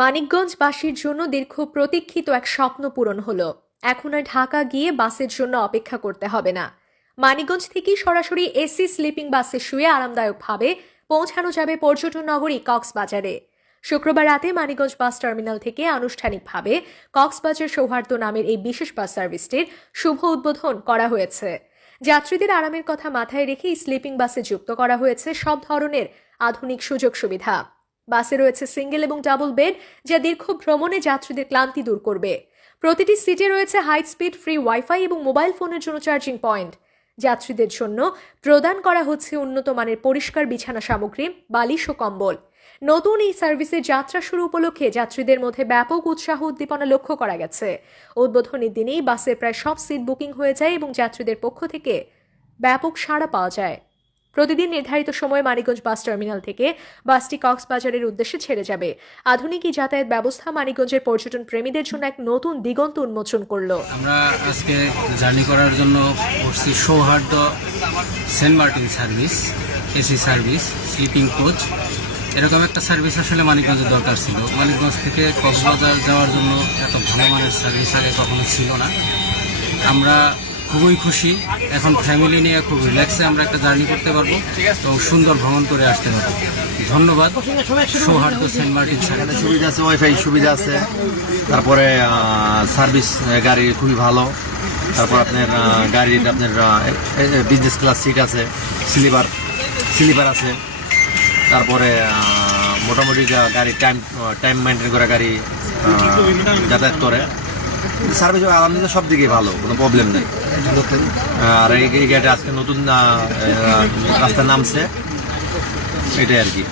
মানিকগঞ্জবাসীর জন্য দীর্ঘ প্রতীক্ষিত এক স্বপ্ন পূরণ হলো। এখন আর ঢাকা গিয়ে বাসের জন্য অপেক্ষা করতে হবে না। মানিকগঞ্জ থেকেই সরাসরি এসি স্লিপিং বাসে শুয়ে আরামদায়কভাবে পৌঁছানো যাবে পর্যটন নগরী কক্সবাজারে। শুক্রবার রাতে মানিকগঞ্জ বাস টার্মিনাল থেকে আনুষ্ঠানিকভাবে কক্সবাজার সৌহার্দ্য নামের এই বিশেষ বাস সার্ভিসটির শুভ উদ্বোধন করা হয়েছে। যাত্রীদের আরামের কথা মাথায় রেখে এই স্লিপিং বাসে যুক্ত করা হয়েছে সব ধরনের আধুনিক সুযোগ সুবিধা। বাসে রয়েছে সিঙ্গেল এবং ডাবল বেড, যা দীর্ঘ ভ্রমণে যাত্রীদের ক্লান্তি দূর করবে। প্রতিটি সিটে রয়েছে হাই স্পিড ফ্রি ওয়াইফাই এবং মোবাইল ফোনের জন্য চার্জিং পয়েন্ট। যাত্রীদের জন্য প্রদান করা হচ্ছে উন্নত মানের পরিষ্কার বিছানা সামগ্রী, বালিশ ও কম্বল। নতুন এই সার্ভিসের যাত্রা শুরু উপলক্ষে যাত্রীদের মধ্যে ব্যাপক উৎসাহ উদ্দীপনা লক্ষ্য করা গেছে। উদ্বোধনের দিনেই বাসের প্রায় সব সিট বুকিং হয়ে যায় এবং যাত্রীদের পক্ষ থেকে ব্যাপক সাড়া পাওয়া যায়। প্রতিদিন নির্ধারিত সময়ে মানিকগঞ্জ বাস টার্মিনাল থেকে বাসটি কক্সবাজারের উদ্দেশ্যে ছেড়ে যাবে। আধুনিক এই যাতায়াত ব্যবস্থা মানিকগঞ্জের পর্যটন প্রেমীদের জন্য এক নতুন দিগন্ত উন্মোচন করলো। আমরা আজকে জার্নি করার জন্য করছি Souhardya Saint Martin service, AC service, sleeping coach. এরকম একটা সার্ভিস আসলে মানিকগঞ্জের দরকার ছিল। মানিকগঞ্জ থেকে কক্সবাজার যাওয়ার জন্য এত ভালো মানের সার্ভিস আগে কখনো ছিল না। আমরা খুবই খুশি। এখন ফ্যামিলি নিয়ে খুব রিল্যাক্সে আমরা একটা জার্নি করতে পারবো এবং সুন্দর ভ্রমণ করে আসতে পারবো। ধন্যবাদ সৌহার্দ্য সেন্ট মার্টিন সার্ভিস। সুবিধা আছে, ওয়াইফাই সুবিধা আছে, তারপরে সার্ভিস গাড়ি খুবই ভালো। তারপর আপনার গাড়ির আপনার বিজনেস ক্লাস সিট আছে, স্লিপার আছে। তারপরে মোটামুটি গাড়ি টাইম মেনটেন করে গাড়ি যাতায়াত করে। সার্ভিস আলহামদুলিল্লাহ সব দিকেই ভালো, কোনো প্রবলেম নেই। আর এই গাড়িটা আজকে নতুন রাস্তায় নামছে, এটাই আর কি।